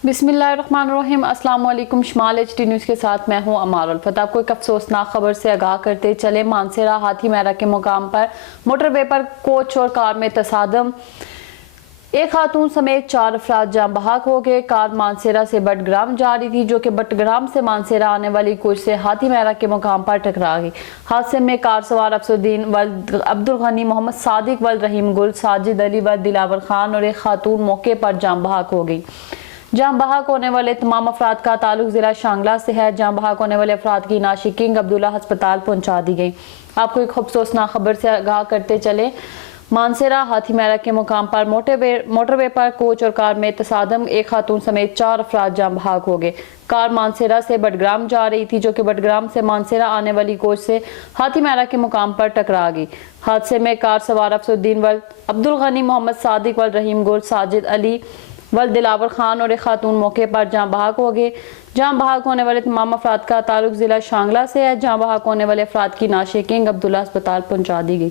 बिस्मिल्लाहिर्रहमानिर्रहीम। अस्सलाम वालेकुम। शुमाल HD न्यूज़ के साथ मैं हूं अमारुल फतह। आपको एक अफसोसनाक खबर से आगाह करते चले। मानसेरा हाथी मैरा के मुकाम पर मोटरवे पर कोच और कार में तसादम, एक खातून समेत 4 अफराद जान बहक हो गए। कार मानसेरा से बटग्राम जा रही थी, जो कि बटग्राम से मानसेरा आने वाली कोच से हाथी मैरा के मुकाम पर टकरा गई। हादसे में कार सवार अफसुद्दीन वल्द अब्दुल गनी, मोहम्मद सादिक वल्द रहीम गुल, साजिद अली वल्द दिलावर खान और एक खातून मौके पर जान बहक हो गई। जान बहक होने वाले तमाम अफराद का ताल्लुक जिला शांगला से है। जान बहक होने वाले अफराद की नाशी किंग अब्दुल्ला अस्पताल पहुंचा दी गई। आपको एक अफसोसनाक खबर से आगाह करते चले। मानसेरा हाथी मैरा के मुकाम पर मोटरवे पर कोच और कार में तसादम, एक खातून समेत 4 अफराद जान बहक हो गए। कार मानसेरा से बटग्राम जा रही थी, जो कि बटग्राम से मानसेरा आने वाली कोच से हाथी मैरा के मुकाम पर टकरा गई। हादसे में कार सवार अफसुद्दीन वल्द अब्दुल गनी, मोहम्मद सादिक वल्द रहीम गुल, साजिद अली वल्द दिलावर खान और एक खातून मौके पर जान बहक हो गए। जान बहक होने वाले तमाम अफराद का ताल्लुक जिला शांगला से है। जान बहक होने वाले अफराद की नाशी किंग अब्दुल्ला अस्पताल पहुंचा दी गई।